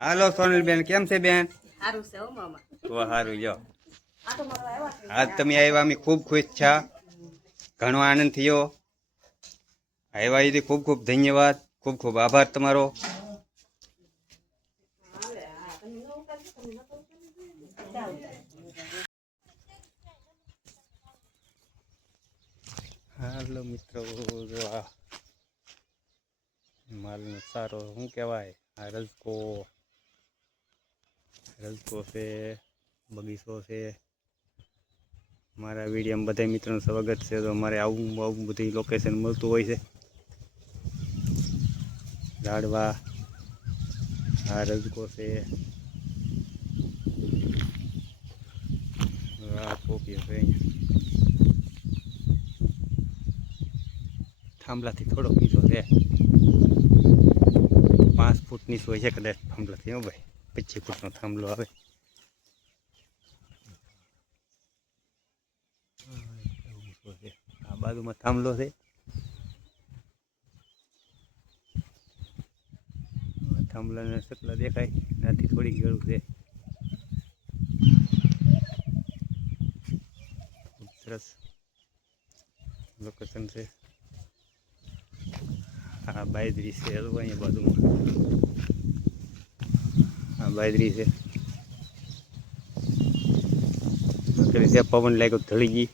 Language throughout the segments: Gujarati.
હાલો સોનલ બેન, કેમ છે બેન? સારું છે હો મામા. તો સારું જો આજ તમે આવ્યા, અમે ખૂબ ખુશ છે, ઘણો આનંદ થયો. આવ્યા એથી ખૂબ ખૂબ ધન્યવાદ, ખૂબ ખૂબ આભાર તમારો. હાલો મિત્રો, જો આ માલનો સારો શું કહેવાય, આ રજકો છે, બગીચો છે. મારા વિડીયોમાં બધા મિત્રોનું સ્વાગત છે. તો અમારે આવું બધી લોકેશન મળતું હોય છે. ઝાડવા, આ રજકો છે, આ પોપીઓ છે. અહીંયા થાંભલાથી થોડોક નીચો છે, 5 ફૂટ નીચો હોય છે કદાચ થાંભલાથી. હો ભાઈ, 25 ફૂટનો થાંભલો આવે. આ બાજુમાં થાંભલો છે, થાંભલાને સકલા દેખાય, ત્યાંથી થોડીક ગળું છે. ખૂબ સરસ લોકેશન છે. આ બાયદરી છે, અહીંયા બાજુમાં આ બાયદરી છે. પવન લાગ્યો, ધળી ગઈ.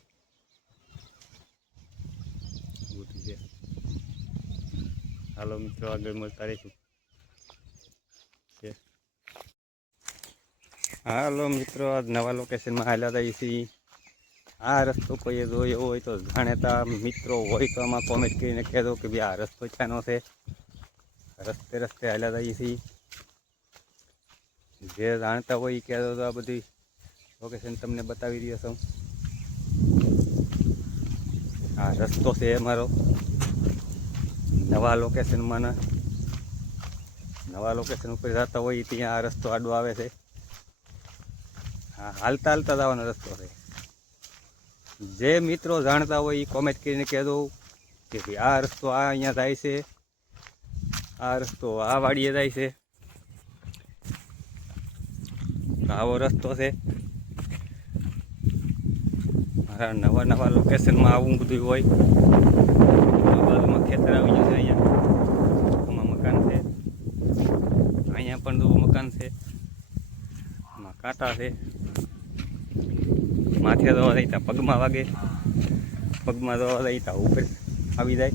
હાલો મિત્રો, આગળ મળતા રહીશું. હાલો મિત્રો, આજ નવા લોકેશનમાં હાલ્યા હતા છીએ. આ રસ્તો કોઈએ જોયો હોય તો જાણેતા મિત્રો હોય તો આમાં કોમેન્ટ કરીને કહેજો કે ભાઈ આ રસ્તો ક્યાંનો છે. રસ્તે રસ્તે હાલ્યા હતા છીએ. જે જાણતા હોય એ કહેજો તો આ બધી લોકેશન તમને બતાવી રહ્યો છું. આ રસ્તો છે અમારો નવા લોકેશનમાં. નવા લોકેશન ઉપર જતા હોય ત્યાં આ રસ્તો આડો આવે છે. હા, હાલતા હાલતા જવાનો રસ્તો છે. જે મિત્રો જાણતા હોય એ કોમેન્ટ કરીને કહેજો કે ભાઈ આ રસ્તો આ અહીંયા જાય છે, આ રસ્તો આ વાડીએ જાય છે. આવો રસ્તો છે. મારા નવા નવા લોકેશનમાં આવું બધું હોય. બાજુમાં ખેતર આવી ગયું છે. અહીંયા આમાં મકાન છે, અહીંયા પણ તો મકાન છે. આમાં કાંટા છે. માથે દવા દઈ ત્યાં પગમાં વાગે, પગમાં દવા દઈ ત્યાં ઉપર આવી જાય.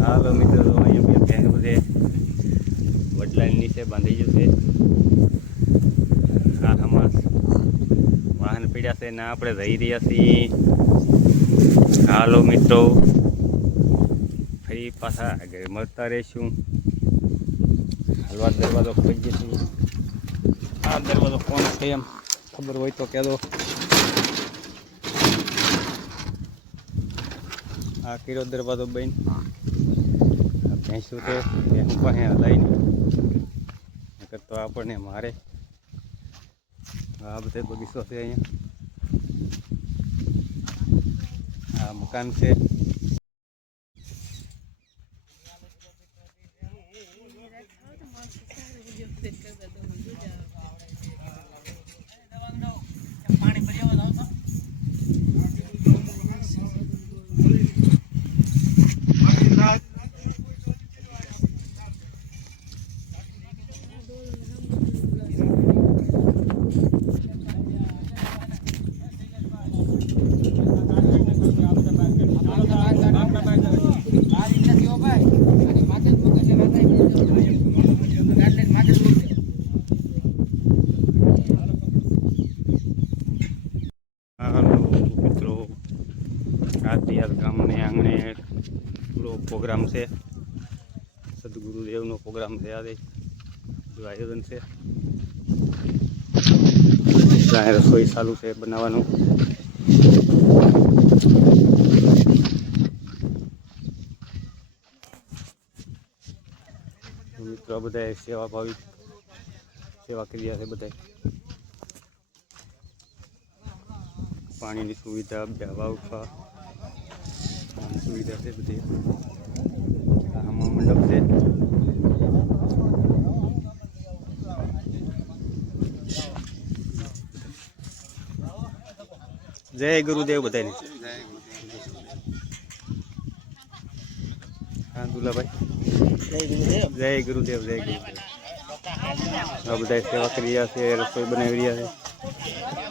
હાલો મિત્રો, અહીંયા ભેંસું છે, વડલાની નીચે બાંધી ગયું છે. આમાં વાહન પીડ્યા છે ને આપણે જઈ રહ્યા છીએ. હાલો મિત્રો, ફરી પાછા આગળ મળતા રહીશું. હલવા દરવાજો ખોલી જશે. આ દરવાજો કોણ છે એમ ખબર હોય તો કહેજો. આ કીરો દરવાજો બન ભેંસું છે, ભેંસું પાસે લઈને નકર તો આપણને મારે. આ બધે બગીચો છે. અહીંયા આ મકાન છે. ગામને આંગણે પૂરો પ્રોગ્રામ છે. સદગુરુદેવનો પ્રોગ્રામ છે. આજે આયોજન છે. રસોઈ ચાલુ છે બનાવવાનું. મિત્રો બધા સેવાભાવી સેવા કરી રહ્યા છે. બધા પાણીની સુવિધા, બેહવા ઉઠવા સુવિધા છે બધી. આમાં મંડપ છે. જય ગુરુદેવ બધાને. હા દુલાભાઈ જય ગુરુદેવ જય ગુરુદેવ. આ બધા સેવા કરી રહ્યા છે, રસોઈ બનાવી રહ્યા છે.